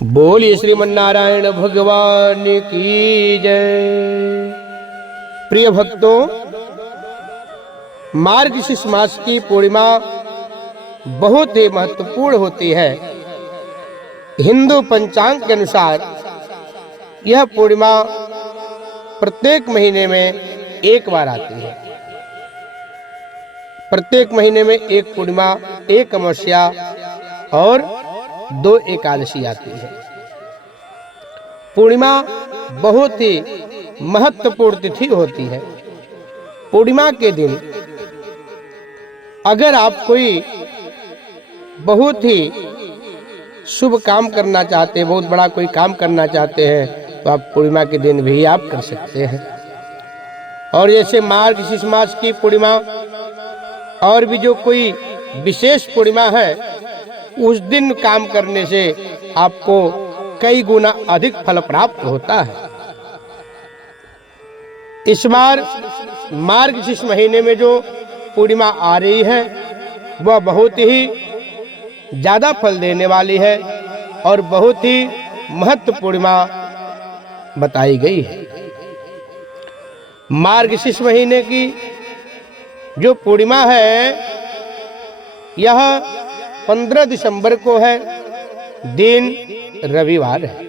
बोलिए श्रीमन्नारायण भगवान की जय। प्रिय भक्तों, मार्गशीर्ष मास की पूर्णिमा बहुत ही महत्वपूर्ण होती है। हिंदू पंचांग के अनुसार यह पूर्णिमा प्रत्येक महीने में एक बार आती है। प्रत्येक महीने में एक पूर्णिमा, एक अमावस्या और 2 एकादशी आती है। पूर्णिमा बहुत ही महत्वपूर्ण तिथि होती है। पूर्णिमा के दिन अगर आप कोई बहुत ही शुभ काम करना चाहते हैं, बहुत बड़ा कोई काम करना चाहते हैं, तो आप पूर्णिमा के दिन भी आप कर सकते हैं। और जैसे मार्गशीर्ष मास की पूर्णिमा और भी जो कोई विशेष पूर्णिमा है, उस दिन काम करने से आपको कई गुना अधिक फल प्राप्त होता है। इस बार मार्गशीर्ष महीने में जो पूर्णिमा आ रही है वह बहुत ही ज्यादा फल देने वाली है और बहुत ही महत्वपूर्ण पूर्णिमा बताई गई है। मार्गशीर्ष महीने की जो पूर्णिमा है, यह 15 दिसंबर को है। दिन रविवार है।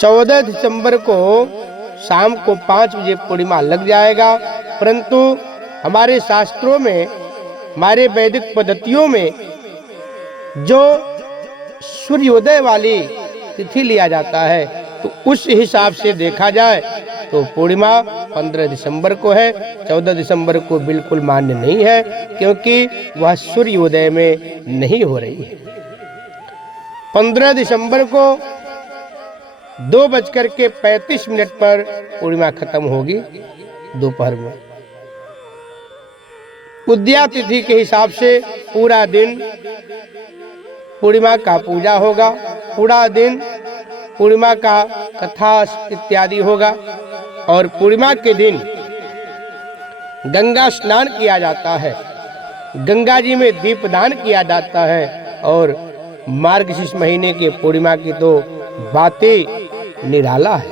14 दिसंबर को शाम को 5 बजे पूर्णिमा लग जाएगा, परंतु हमारे शास्त्रों में, हमारे वैदिक पद्धतियों में जो सूर्योदय वाली तिथि लिया जाता है, तो उस हिसाब से देखा जाए तो पूर्णिमा 15 दिसंबर को है। 14 दिसंबर को बिल्कुल मान्य नहीं है, क्योंकि वह सूर्योदय में नहीं हो रही है। 15 दिसंबर को 2:35 पर पूर्णिमा खत्म होगी दोपहर में। उदया तिथि के हिसाब से पूरा दिन पूर्णिमा का पूजा होगा, पूरा दिन पूर्णिमा का कथा इत्यादि होगा। और पूर्णिमा के दिन गंगा स्नान किया जाता है, गंगा जी में दीपदान किया जाता है। और मार्गशीर्ष महीने के पूर्णिमा की तो बातें निराला है।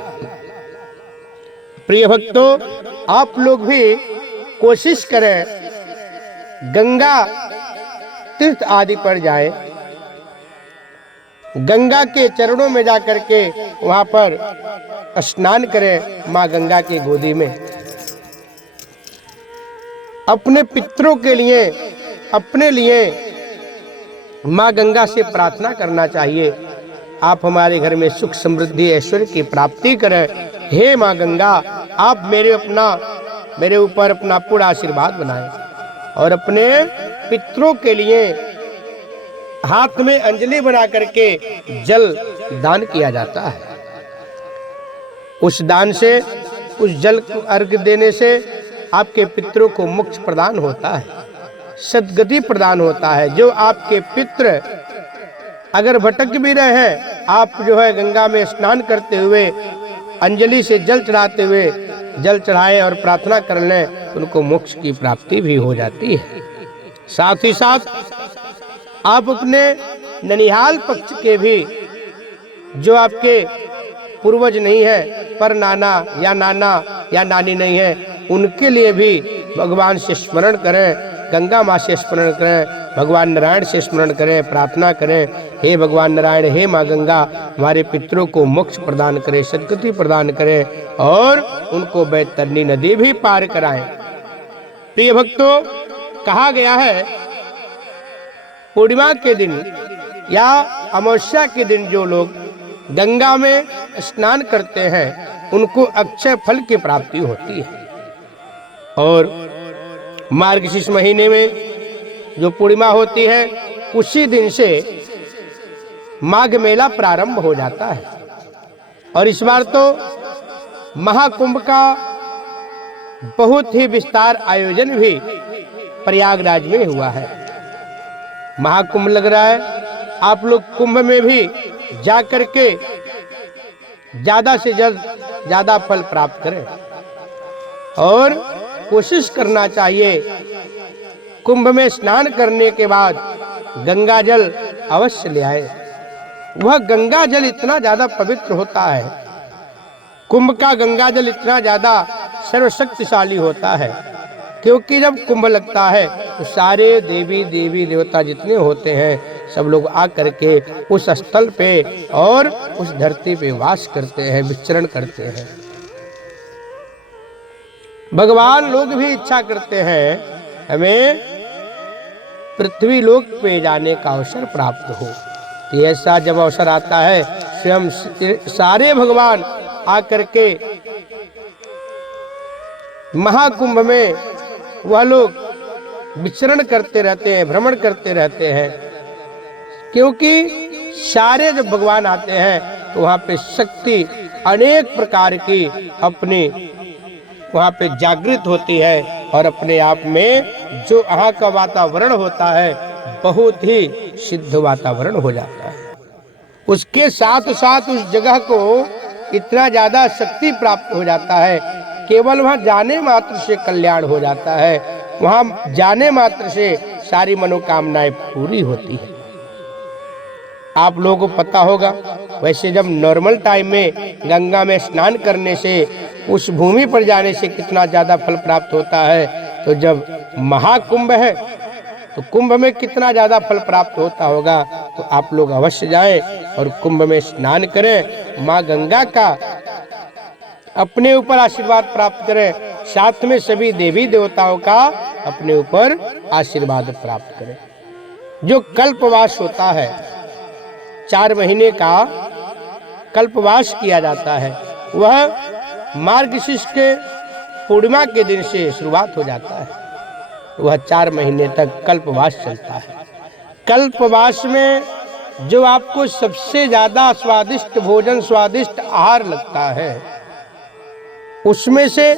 प्रिय भक्तों, आप लोग भी कोशिश करें, गंगा तीर्थ आदि पर जाएं, गंगा के चरणों में जाकर के वहां पर स्नान करें माँ गंगा के गोदी में। अपने पितरों के लिए, अपने लिए माँ गंगा से प्रार्थना करना चाहिए, आप हमारे घर में सुख समृद्धि ऐश्वर्य की प्राप्ति करें। हे माँ गंगा, आप मेरे ऊपर अपना पूरा आशीर्वाद बनाएं। और अपने पितरों के लिए हाथ में अंजलि बना करके जल दान किया जाता है। उस दान से, उस जल को अर्घ देने से आपके पितरों को मोक्ष प्रदान होता है, सद्गति प्रदान होता है। जो आपके पित्र अगर भटक भी रहे हैं, आप जो है गंगा में स्नान करते हुए, अंजलि से जल चढ़ाते हुए, जल चढ़ाए और प्रार्थना कर लें, उनको मोक्ष की प्राप्ति भी हो जाती है। साथ ही साथ आप अपने ननिहाल पक्ष के भी, जो आपके पूर्वज नहीं है, पर नाना या नानी नहीं है, उनके लिए भी भगवान से स्मरण करें, गंगा माँ से स्मरण करें, भगवान नारायण से स्मरण करें, प्रार्थना करें। हे भगवान नारायण, हे माँ गंगा, हमारे पितरों को मोक्ष प्रदान करें, सद्गति प्रदान करें और उनको बैतरणी नदी भी पार कराएं। प्रिय भक्तों, कहा गया है पूर्णिमा के दिन या अमावस्या के दिन जो लोग गंगा में स्नान करते हैं, उनको अक्षय फल की प्राप्ति होती है। और मार्गशीर्ष महीने में जो पूर्णिमा होती है, उसी दिन से माघ मेला प्रारंभ हो जाता है। और इस बार तो महाकुंभ का बहुत ही विस्तार आयोजन भी प्रयागराज में हुआ है। महाकुंभ लग रहा है। आप लोग कुंभ में भी जाकर के ज्यादा से ज्यादा फल प्राप्त करें और कोशिश करना चाहिए कुंभ में स्नान करने के बाद गंगा जल अवश्य ले आए। वह गंगा जल इतना ज्यादा पवित्र होता है, कुंभ का गंगा जल इतना ज्यादा सर्वशक्तिशाली होता है, क्योंकि जब कुंभ लगता है तो सारे देवी देवता जितने होते हैं सब लोग आकर के उस स्थल पे और उस धरती पे वास करते हैं, विचरण करते हैं। भगवान लोग भी इच्छा करते हैं हमें पृथ्वी लोक पे जाने का अवसर प्राप्त हो। तो ऐसा जब अवसर आता है स्वयं सारे भगवान आकर के महाकुंभ में वह लोग विचरण करते रहते हैं, भ्रमण करते रहते हैं, क्योंकि सारे जब भगवान आते हैं तो वहाँ पे शक्ति अनेक प्रकार की अपने वहाँ पे जागृत होती है और अपने आप में जो वहाँ का वातावरण होता है बहुत ही सिद्ध वातावरण हो जाता है। उसके साथ साथ उस जगह को इतना ज्यादा शक्ति प्राप्त हो जाता है, केवल वहाँ जाने मात्र से कल्याण हो जाता है, वहाँ जाने मात्र से सारी मनोकामनाएं पूरी होती है। आप लोगों को पता होगा, वैसे जब नॉर्मल टाइम में गंगा में स्नान करने से उस भूमि पर जाने से कितना ज्यादा फल प्राप्त होता है, तो जब महाकुंभ है तो कुंभ में कितना ज्यादा फल प्राप्त होता होगा। तो आप लोग अवश्य जाएं और कुंभ में स्नान करें, माँ गंगा का अपने ऊपर आशीर्वाद प्राप्त करें, साथ में सभी देवी देवताओं का अपने ऊपर आशीर्वाद प्राप्त करें। जो कल्पवास होता है, 4 महीने का कल्पवास किया जाता है, वह मार्गशीर्ष के पूर्णिमा के दिन से शुरुआत हो जाता है। वह 4 महीने तक कल्पवास चलता है। कल्पवास में जो आपको सबसे ज्यादा स्वादिष्ट भोजन, स्वादिष्ट आहार लगता है, उसमें से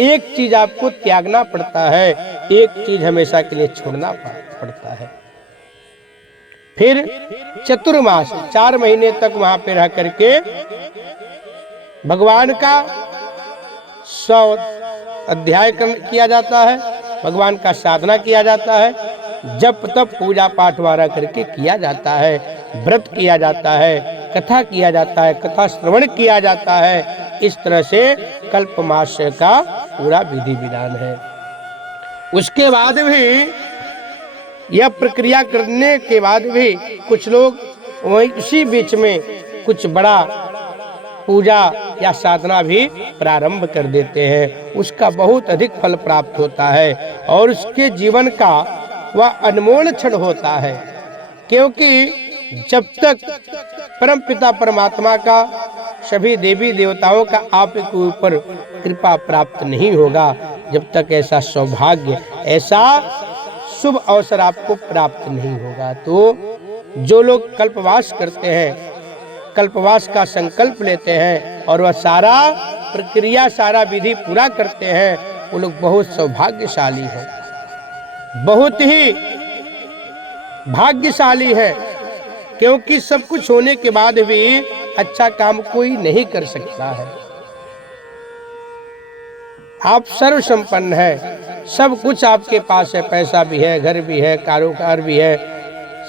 एक चीज आपको त्यागना पड़ता है, एक चीज हमेशा के लिए छोड़ना पड़ता है। फिर चतुर्मास 4 महीने तक वहां पे रह करके भगवान का 100 अध्याय किया जाता है, भगवान का साधना किया जाता है, जप तप पूजा पाठ वारा करके किया जाता है, व्रत किया जाता है, कथा किया जाता है, कथा श्रवण किया जाता है। इस तरह से कल्पमास का पूरा विधि विधान है। उसके बाद भी यह प्रक्रिया करने के बाद भी कुछ लोग वही उसी बीच में कुछ बड़ा पूजा या साधना भी प्रारंभ कर देते हैं, उसका बहुत अधिक फल प्राप्त होता है और उसके जीवन का वह अनमोल क्षण होता है। क्योंकि जब तक परमपिता परमात्मा का, सभी देवी देवताओं का आपके ऊपर कृपा प्राप्त नहीं होगा, जब तक ऐसा सौभाग्य, ऐसा शुभ अवसर आपको प्राप्त नहीं होगा। तो जो लोग कल्पवास करते हैं, कल्पवास का संकल्प लेते हैं और वह सारा प्रक्रिया, सारा विधि पूरा करते हैं, वो लोग बहुत सौभाग्यशाली हैं, बहुत ही भाग्यशाली है। क्योंकि सब कुछ होने के बाद भी अच्छा काम कोई नहीं कर सकता है। आप सर्व संपन्न है, सब कुछ आपके पास है, पैसा भी है, घर भी है, कारोबार भी है,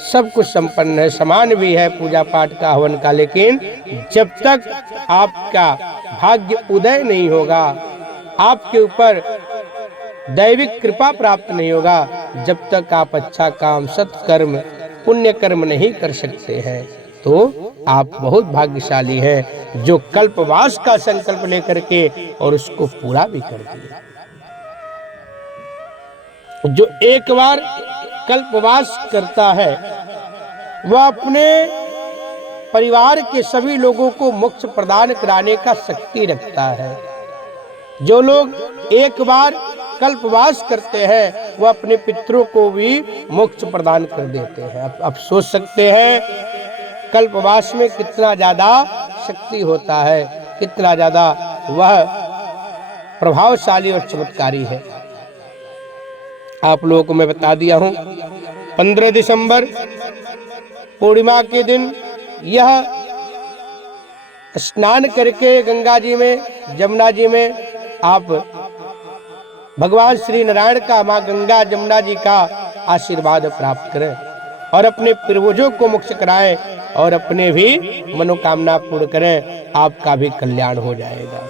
सब कुछ संपन्न है, सामान भी है पूजा पाठ का, हवन का, लेकिन जब तक आपका भाग्य उदय नहीं होगा, आपके ऊपर दैविक कृपा प्राप्त नहीं होगा, जब तक आप अच्छा काम, सत्कर्म, पुण्य कर्म नहीं कर सकते हैं, तो आप बहुत भाग्यशाली हैं जो कल्पवास का संकल्प लेकर के और उसको पूरा भी कर दिया। जो एक बार कल्पवास करता है वह अपने परिवार के सभी लोगों को मोक्ष प्रदान कराने का शक्ति रखता है। जो लोग एक बार कल्पवास करते हैं वह अपने पितरों को भी मोक्ष प्रदान कर देते हैं। अब सोच सकते हैं कल्पवास में कितना ज्यादा शक्ति होता है, कितना ज्यादा वह प्रभावशाली और चमत्कारी है। आप लोगों को मैं बता दिया हूं, 15 दिसंबर पूर्णिमा के दिन यह स्नान करके गंगा जी में, जमुना जी में आप भगवान श्री नारायण का, माँ गंगा जमुना जी का आशीर्वाद प्राप्त करें। और अपने पूर्वजों को मोक्ष कराएं और अपने भी मनोकामना पूर्ण करें, आपका भी कल्याण हो जाएगा।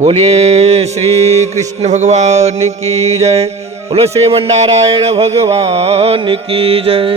बोलिए श्री कृष्ण भगवान की जय। बोलो श्रीमन नारायण भगवान की जय।